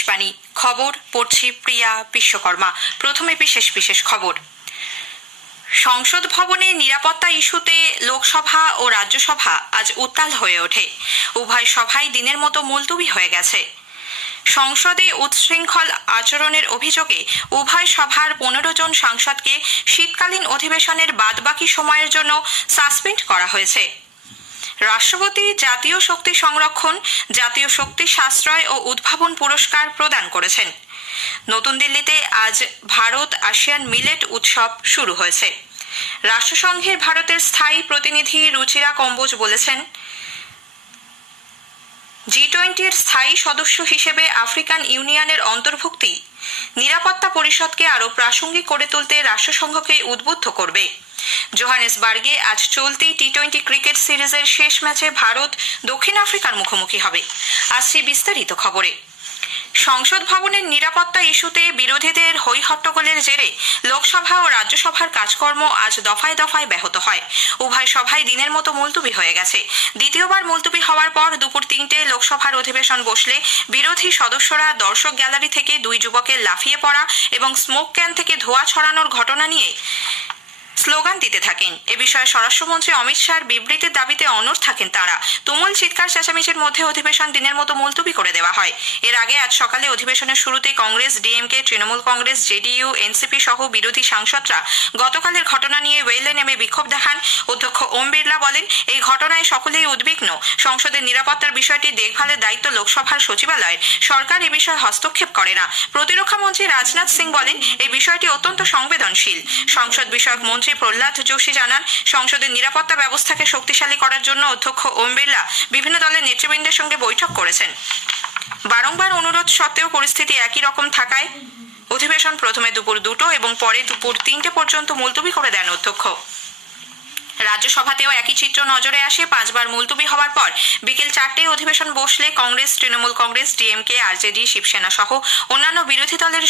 আকাশবাণী খবর পড়ছি প্রিয়া বিশ্বকর্মা। প্রথমে বিশেষ খবর। সংসদ ভবনে নিরাপত্তা ইস্যুতে লোকসভা ও রাজ্যসভা আজ উত্তাল হয়ে ওঠে। উভয় সভাই দিনের মতো মুলতুবি হয়ে গেছে। সংসদে উচ্ছৃঙ্খল আচরণের অভিযোগে উভয় সভার 15 জন সাংসদকে শীতকালীন অধিবেশনের বাদবাকি সময়ের জন্য সাসপেন্ড করা হয়েছে। রাষ্ট্রপতি জাতীয় শক্তি সংরক্ষণ, জাতীয় শক্তি সাশ্রয় ও উদ্ভাবন পুরস্কার প্রদান করেছেন। নতুন দিল্লিতে আজ ভারত আসিয়ান মিলেট উৎসব শুরু হয়েছে। রাষ্ট্রসংঘের ভারতের স্থায়ী প্রতিনিধি রুচিরা কম্বোজ বলেছেন, G20-র স্থায়ী সদস্য হিসেবে আফ্রিকান ইউনিয়নের অন্তর্ভুক্তি নিরাপত্তা পরিষদকে আরও প্রাসঙ্গিক করে তুলতে রাষ্ট্রসংঘকে উদ্বুদ্ধ করবে। জোহানেসবার্গে আজ চলতি T20 ক্রিকেট সিরিজের শেষ ম্যাচে ভারত দক্ষিণ আফ্রিকার মুখোমুখি হবে। আসছে বিস্তারিত খবরে। সংসদ ভবনের নিরাপত্তা ইস্যুতে বিরোধীদের হইহট্টগোলের জেরে লোকসভা ও রাজ্যসভার কাজকর্ম আজ দফায় দফায় ব্যাহত হয়। উভয় সভায় দিনের মতো মুলতুবি হয়ে গেছে। দ্বিতীয়বার মুলতুবি হওয়ার পর দুপুর 3টায় লোকসভার অধিবেশন বসলে বিরোধী সদস্যরা দর্শক গ্যালারি থেকে দুই যুবকের লাফিয়ে পড়া এবং স্মোক ক্যান থেকে ধোঁয়া ছড়ানোর ঘটনা নিয়ে স্লোগান দিতে থাকেন। এ বিষয়ে স্বরাষ্ট্রমন্ত্রী অমিত শাহর বিবৃতির দাবিতে অনড় থাকেন তাঁরা। তুমুল চিৎকার চেঁচামেচির মধ্যে অধিবেশন দিনের মতো মুলতুবি করে দেওয়া হয়। এর আগে আজ সকালে অধিবেশনের শুরুতে কংগ্রেস, ডিএমকে, তৃণমূল কংগ্রেস, জেডিইউ, এনসিপি সহ বিরোধী সাংসদরা গতকালের ঘটনা নিয়ে ওয়েলে নেমে বিক্ষোভ দেখান। অধ্যক্ষ ওম বিড়লা বলেন, এই ঘটনায় সকলেই উদ্বিগ্ন। সংসদের নিরাপত্তার বিষয়টি দেখভালের দায়িত্ব লোকসভার সচিবালয়ের। সরকার এ বিষয়ে হস্তক্ষেপ করে না। প্রতিরক্ষা মন্ত্রী রাজনাথ সিং বলেন, এই বিষয়টি অত্যন্ত সংবেদনশীল। সংসদ বিষয়ক মন্ত্রী প্রহ্লাদ যোশী জানান, সংসদের নিরাপত্তা ব্যবস্থাকে শক্তিশালী করার জন্য অধ্যক্ষ ওম বিড়লা বিভিন্ন দলের নেতৃবৃন্দের সঙ্গে বৈঠক করেছেন। বারংবার অনুরোধ সত্ত্বেও পরিস্থিতি একই রকম থাকায় অধিবেশন প্রথমে দুপুর 2টো এবং পরে দুপুর 3টে পর্যন্ত মুলতুবি করে দেন অধ্যক্ষ। রাজ্যসভাতেও একই চিত্র নজরে আসে। 5বার মুলতুবি হওয়ার পর বিকেল 4টায় অধিবেশন বসলে কংগ্রেস, তৃণমূল কংগ্রেস, ডিএমকে, আরজেডি, শিবসেনা সহ অন্যান্য বিরোধী দলের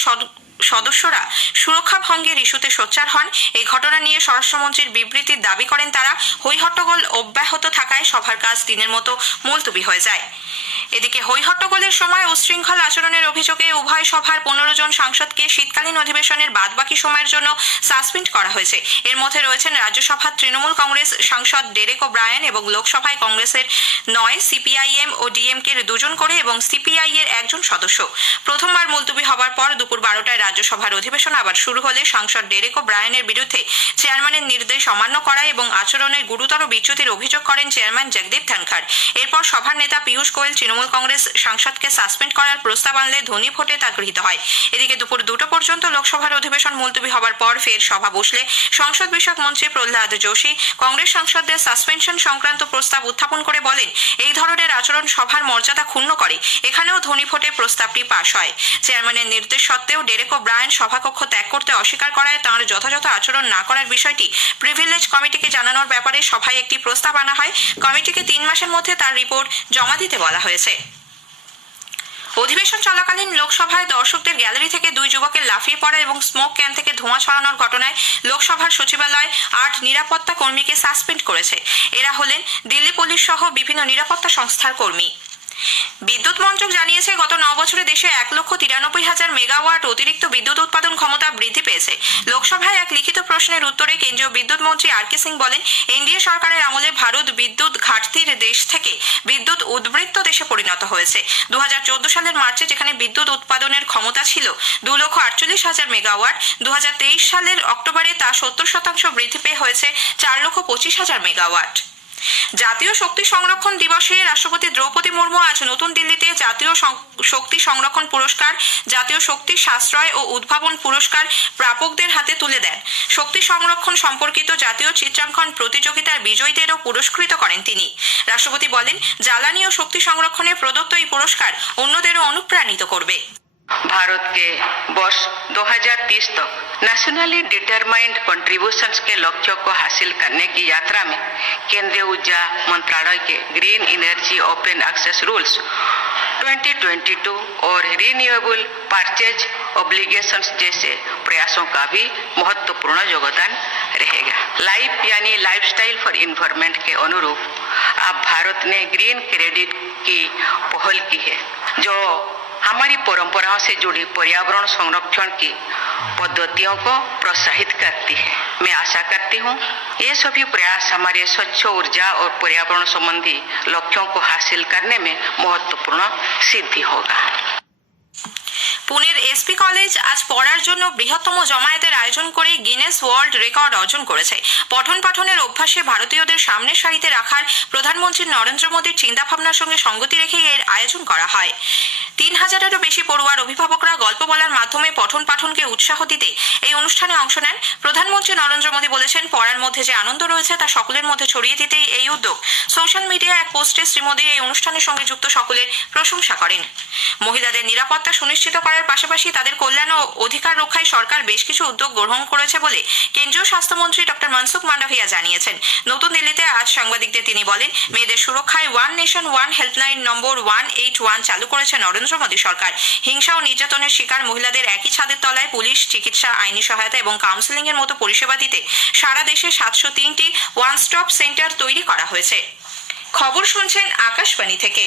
সদস্যরা সুরক্ষা ভঙ্গের ইস্যুতে সোচ্চার হন। এই ঘটনা নিয়ে স্বরাষ্ট্রমন্ত্রীর বিবৃতির দাবি করেন তারা। হইহট্টগোল অব্যাহত থাকায় সভার কাজ দিনের মতো মুলতুবি হয়ে যায়। এদিকে হইহট্টগোলের সময় উচ্ছৃঙ্খল আচরণের অভিযোগে উভয় সভার 15 জন সাংসদকে শীতকালীন অধিবেশনের বাদবাকি সময়ের জন্য সাসপেন্ড করা হয়েছে। এর মধ্যে রয়েছেন রাজ্যসভার তৃণমূল কংগ্রেস সাংসদ ডেরেক ওব্রায়েন এবং লোকসভায় কংগ্রেসের 9, সিপিআইএম ও ডিএমকে-র 2 জন করে এবং সিপিআই-এর 1 জন সদস্য। প্রথমবার মুলতুবি হবার পর দুপুর 12টায় রাজ্যসভার অধিবেশন আবার শুরু হলে সাংসদ ডেরেক ওব্রায়েনের বিরুদ্ধে চেয়ারম্যানের নির্দেশ অমান্য করা এবং আচরণের গুরুতর বিচ্যুতির অভিযোগ করেন চেয়ারম্যান জগদীপ ধনখড়। এরপর সভার নেতা পীযূষ গোয়েল তৃণমূল কংগ্রেস সাংসদকে সাসপেন্ড করার প্রস্তাব আনলে ধ্বনি ভোটে তা গৃহীত হয়। এদিকে দুপুর 2টো পর্যন্ত লোকসভার অধিবেশন মুলতুবি হবার পর ফের সভা বসলে সংসদ বিষয়ক মন্ত্রী প্রহ্লাদ যোশী কংগ্রেস সাংসদদের সাসপেনশন সংক্রান্ত প্রস্তাব উত্থাপন করে বলেন, এই ধরনের আচরণ সভার মর্যাদা ক্ষুণ্ণ করে। এখানেও ধ্বনি ভোটে প্রস্তাবটি পাশ হয়। চেয়ারম্যানের নির্দেশ সত্ত্বেও ডেরেক ওব্রায়েন সভাকক্ষ ত্যাগ করতে অস্বীকার করায় তাঁর যথাযথ আচরণ না করার বিষয়টি প্রিভিলেজ কমিটিকে জানানোর ব্যাপারে সভায় একটি প্রস্তাব আনা হয়। কমিটিকে 3 মাসের মধ্যে তার রিপোর্ট জমা দিতে বলা হয়েছে। অধিবেশন চলাকালীন লোকসভায় দর্শকদের গ্যালারি থেকে 2 যুবকের লাফিয়ে পড়া এবং স্মোক ক্যান থেকে ধোঁয়া ছড়ানোর ঘটনায় লোকসভার সচিবালয় 8 নিরাপত্তা কর্মীকে সাসপেন্ড করেছে। এরা হলেন দিল্লি পুলিশ সহ বিভিন্ন নিরাপত্তা সংস্থার কর্মী। বিদ্যুৎ মন্ত্রক জানিয়েছে, গত 9 বছরে দেশে 1,93,000 মেগাওয়াট অতিরিক্ত বিদ্যুৎ উৎপাদন ক্ষমতা বৃদ্ধি পেয়েছে। লোকসভায় এক লিখিত প্রশ্নের উত্তরে কেন্দ্রীয় বিদ্যুৎ মন্ত্রী আর.কে সিং বলেন, এনডিএ সরকারের আমলে ভারত বিদ্যুৎ ঘাটতির দেশ থেকে বিদ্যুৎ উদ্বৃত্ত দেশে পরিণত হয়েছে। 2014 সালের মার্চে যেখানে বিদ্যুৎ উৎপাদনের ক্ষমতা ছিল 2,48,000 মেগাওয়াট, 2023 সালের অক্টোবরে তা 70% বৃদ্ধি পেয়ে হয়েছে 4,25,000 মেগাওয়াট। জাতীয় শক্তি সংরক্ষণ দিবসে রাষ্ট্রপতি দ্রৌপদী মুর্মু আজ নতুন দিল্লিতে জাতীয় শক্তি সংরক্ষণ পুরস্কার, জাতীয় শক্তি সাশ্রয় ও উদ্ভাবন পুরস্কার প্রাপকদের হাতে তুলে দেন। শক্তি সংরক্ষণ সম্পর্কিত জাতীয় চিত্রাঙ্কন প্রতিযোগিতার বিজয়ীদেরও পুরস্কৃত করেন তিনি। রাষ্ট্রপতি বলেন, জ্বালানি ও শক্তি সংরক্ষণে প্রদত্ত এই পুরস্কার অন্যদেরও অনুপ্রাণিত করবে। भारत के वर्ष 2030 तक नेशनली डिटरमाइंड कंट्रीब्यूशंस के लक्ष्यों को हासिल करने की यात्रा में केंद्रीय ऊर्जा मंत्रालय के green energy open access rules 2022 और रिन्यूएबल परचेज ऑब्लिगेशंस जैसे प्रयासों का भी महत्वपूर्ण योगदान रहेगा। लाइफ यानी लाइफस्टाइल फॉर इन्वायरमेंट के अनुरूप अब भारत ने ग्रीन क्रेडिट की पहल की है, जो हमारी परंपराओं से जुड़ी पर्यावरण संरक्षण की पद्धतियों को प्रोत्साहित करती है। मैं आशा करती हूँ ये सभी प्रयास हमारे स्वच्छ ऊर्जा और पर्यावरण संबंधी लक्ष्यों को हासिल करने में महत्वपूर्ण सिद्धि होगा। পুনের এসপি কলেজ আজ পড়ার জন্য বৃহত্তম জমায়েতের আয়োজন করে গিনেস ওয়ার্ল্ড রেকর্ড অর্জন করেছে। পঠন পাঠনের অভ্যাসে ভারতীয়দের সামনের সারিতে রাখার প্রধানমন্ত্রী নরেন্দ্র মোদীর চিন্তাভাবনার সঙ্গে সঙ্গতি রেখে এর আয়োজন করা হয়। 3000-এরও বেশি পড়ুয়ার অভিভাবকরা গল্প বলার মাধ্যমে পঠন পাঠনকে উৎসাহ দিতে এই অনুষ্ঠানে অংশ নেন। প্রধানমন্ত্রী নরেন্দ্র মোদী বলেছেন, পড়ার মধ্যে যে আনন্দ রয়েছে তা সকলের মধ্যে ছড়িয়ে দিতেই এই উদ্যোগ। সোশ্যাল মিডিয়ায় এক পোস্টে শ্রী মোদী এই অনুষ্ঠানের সঙ্গে যুক্ত সকলের প্রশংসা করেন। মহিলাদের নিরাপত্তা সুনিশ্চিত করার পাশাপাশি তাদের কল্যাণ ও অধিকার রক্ষায় সরকার বেশ কিছু উদ্যোগ গ্রহণ করেছে বলে কেন্দ্রীয় স্বাস্থ্যমন্ত্রী ডক্টর মনসুখ মান্ডাভিয়া জানিয়েছেন। নতুন দিল্লিতে আজ সাংবাদিকদের তিনি বলেন, মেয়েদের সুরক্ষায় one nation one helpline number 181 চালু করেছে নরেন্দ্র মোদী সরকার। হিংসা ও নির্যাতনের শিকার মহিলাদের একই ছাদের তলায় পুলিশ, চিকিৎসা, আইনি সহায়তা এবং কাউন্সেলিং এর মতো পরিষেবা দিতে সারা দেশে 703টি ওয়ান স্টপ সেন্টার তৈরি করা হয়েছে। খবর শুনছেন আকাশবাণী থেকে।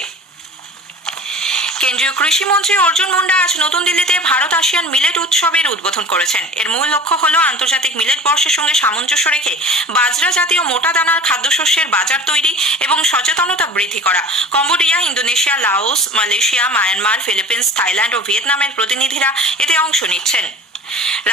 কেন্দ্রীয় কৃষিমন্ত্রী অর্জুন মুন্ডা আজ নতুন দিল্লিতে ভারত আসিয়ান মিলেট উৎসবের উদ্বোধন করেছেন। এর মূল লক্ষ্য হল আন্তর্জাতিক মিলেট বর্ষের সঙ্গে সামঞ্জস্য রেখে বাজরা জাতীয় মোটা দানার খাদ্যশস্যের বাজার তৈরি এবং সচেতনতা বৃদ্ধি করা। Cambodia, Indonesia, Laos, Malaysia, Myanmar, Philippines, Thailand ও ভিয়েতনামের প্রতিনিধিরা এতে অংশ নিচ্ছেন।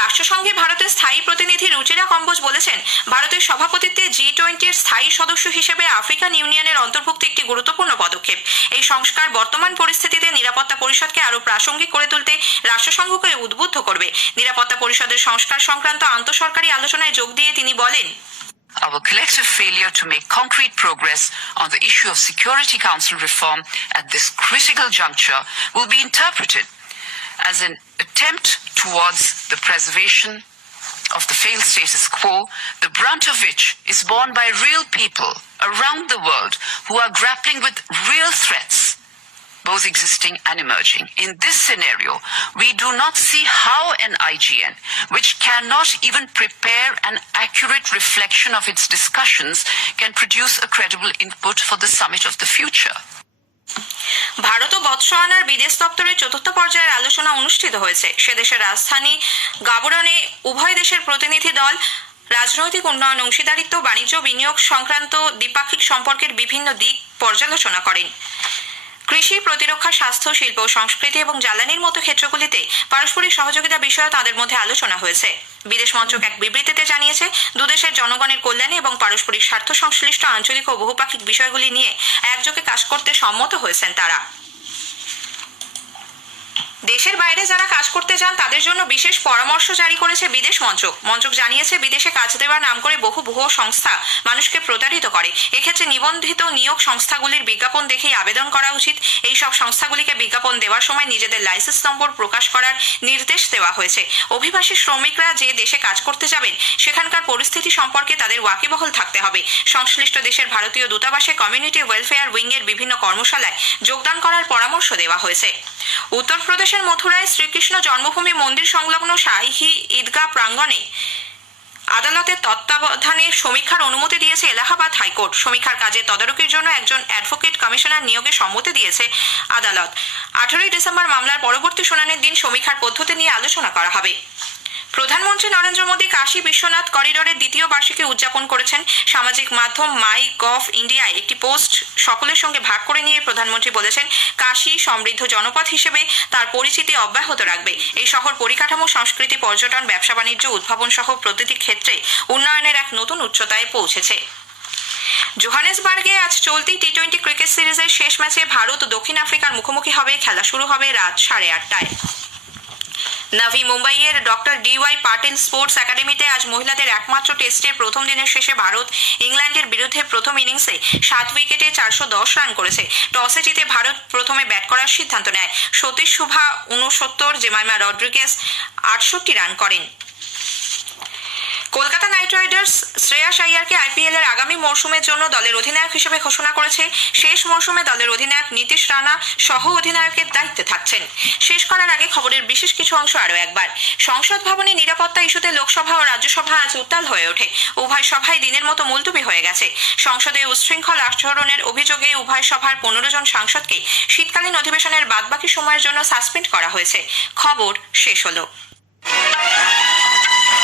রাষ্ট্রসংঘে ভারতের স্থায়ী প্রতিনিধি রুচিরা কম্বোজ বলেছেন, ভারতের সভাপতিত্বে G20-র স্থায়ী সদস্য হিসেবে আফ্রিকান ইউনিয়নের অন্তর্ভুক্তি একটি গুরুত্বপূর্ণ পদক্ষেপ। এই সংস্কার বর্তমান পরিস্থিতিতে নিরাপত্তা পরিষদকে আরও প্রাসঙ্গিক করে তুলতে রাষ্ট্রসংঘকে উদ্বুদ্ধ করবে। নিরাপত্তা পরিষদের সংস্কার সংক্রান্ত আন্তঃসরকারি আলোচনায় যোগ দিয়ে তিনি বলেন, Our collective failure to make concrete progress on the issue of Security Council reform at this critical juncture will be interpreted as an attempt towards the preservation of the failed status quo, the brunt of which is borne by real people around the world who are grappling with real threats, both existing and emerging. In this scenario, we do not see how an IGN, which cannot even prepare an accurate reflection of its discussions, can produce a credible input for the summit of the future. Bharat ও বতসোয়ানার বিদেশ দপ্তরের চতুর্থ পর্যায়ের আলোচনা অনুষ্ঠিত হয়েছে। সে দেশের রাজধানী গাবোরনে উভয় দেশের প্রতিনিধি দল রাজনৈতিক উন্নয়ন, অংশীদারিত্ব, বাণিজ্য, বিনিয়োগ সংক্রান্ত দ্বিপাক্ষিক সম্পর্কের বিভিন্ন দিক পর্যালোচনা করেন। কৃষি, প্রতিরক্ষা, স্বাস্থ্য, শিল্প, সংস্কৃতি এবং জ্বালানির মতো ক্ষেত্রগুলিতে পারস্পরিক সহযোগিতা বিষয়ে তাদের মধ্যে আলোচনা হয়েছে। বিদেশ মন্ত্রক এক বিবৃতিতে জানিয়েছে, দুদেশের জনগণের কল্যাণে এবং পারস্পরিক স্বার্থ সংশ্লিষ্ট আঞ্চলিক ও বহুপাক্ষিক বিষয়গুলি নিয়ে একযোগে কাজ করতে সম্মত হয়েছেন তারা। দেশের বাইরে যারা কাজ করতে যান তাদের জন্য বিশেষ পরামর্শ জারি করেছে বিদেশ মন্ত্রক। মন্ত্রক জানিয়েছে, বিদেশে কাজ দেওয়ার নাম করে বহু ভুয়ো সংস্থা মানুষকে প্রতারিত করে। এক্ষেত্রে নিবন্ধিত নিয়োগ সংস্থাগুলির বিজ্ঞাপন দেখেই আবেদন করা উচিত। এই সব সংস্থাগুলিকে বিজ্ঞাপন দেওয়ার সময় নিজেদের লাইসেন্স নম্বর প্রকাশ করার নির্দেশ দেওয়া হয়েছে। অভিবাসী শ্রমিকরা যে দেশে কাজ করতে যাবেন সেখানকার পরিস্থিতি সম্পর্কে তাদের ওয়াকিবহাল থাকতে হবে। সংশ্লিষ্ট দেশের ভারতীয় দূতাবাসে কমিউনিটি ওয়েলফেয়ার উইংয়ের বিভিন্ন কর্মশালায় যোগদান করার পরামর্শ দেওয়া হয়েছে। উত্তরপ্রদেশের মথুরায় শ্রীকৃষ্ণ জন্মভূমি মন্দির সংলগ্ন শাহী ঈদগাহ প্রাঙ্গণে আদালতের তত্ত্বাবধানে সমীক্ষার অনুমতি দিয়েছে এলাহাবাদ হাইকোর্ট। সমীক্ষার কাজে তদারকির জন্য একজন অ্যাডভোকেট কমিশনার নিয়োগে সম্মতি দিয়েছে আদালত। 18 ডিসেম্বর মামলার পরবর্তী শুনানির দিন সমীক্ষার পদ্ধতি নিয়ে আলোচনা করা হবে। প্রধানমন্ত্রী নরেন্দ্র মোদী কাশী বিশ্বনাথ করিডোরের দ্বিতীয় বার্ষিকী উদযাপন করেছেন। সামাজিক মাধ্যম মাই গভ ইন্ডিয়ায় একটি পোস্ট সকলের সঙ্গে ভাগ করে নিয়ে প্রধানমন্ত্রী বলেছেন, কাশী সমৃদ্ধ জনপদ হিসেবে তার পরিচিতি অব্যাহত রাখবে। এই শহর পরিকাঠামো, সংস্কৃতি, পর্যটন, ব্যবসা বাণিজ্য, উদ্ভাবন সহ প্রতিটি ক্ষেত্রে উন্নয়নের এক নতুন উচ্চতায় পৌঁছেছে। জোহানেসবার্গে আজ চলতি টি-20 ক্রিকেট সিরিজের শেষ ম্যাচে ভারত ও দক্ষিণ আফ্রিকার মুখোমুখি হবে। খেলা শুরু হবে রাত 8:30টায়। নাভি মুম্বাইয়ের ডক্টর DY পাটিল স্পোর্টস একাডেমিতে আজ মহিলাদের একমাত্র টেস্টের প্রথম দিনের শেষে ভারত ইংল্যান্ডের বিরুদ্ধে প্রথম ইনিংসে 7 উইকেটে 410 রান করেছে। টসে জিতে ভারত প্রথমে ব্যাট করার সিদ্ধান্ত নেয়। সতীশ শুভা 69, জেমাইমা রড্রিগেজ 68 রান করেন। কলকাতা নাইট রাইডার্স শ্রেয়াস আইয়ারকে আইপিএল এর আগামী মরশুমের জন্য দলের অধিনায়ক হিসেবে ঘোষণা করেছে। শেষ মরশুমে দলের অধিনায়ক নীতিশ রানা সহ অধিনায়কের দায়িত্বে থাকছেন। শেষ করার আগে খবরের বিশেষ কিছু অংশ আরও একবার। সংসদ ভবনে নিরাপত্তা ইস্যুতে লোকসভা ও রাজ্যসভা আজ উত্তাল হয়ে ওঠে। উভয় সভায় দিনের মতো মুলতুবি হয়ে গেছে। সংসদে উচ্ছৃঙ্খল আচরণের অভিযোগে উভয় সভার 15 জন সাংসদকে শীতকালীন অধিবেশনের বাদবাকি সময়ের জন্য সাসপেন্ড করা হয়েছে। খবর শেষ হলো।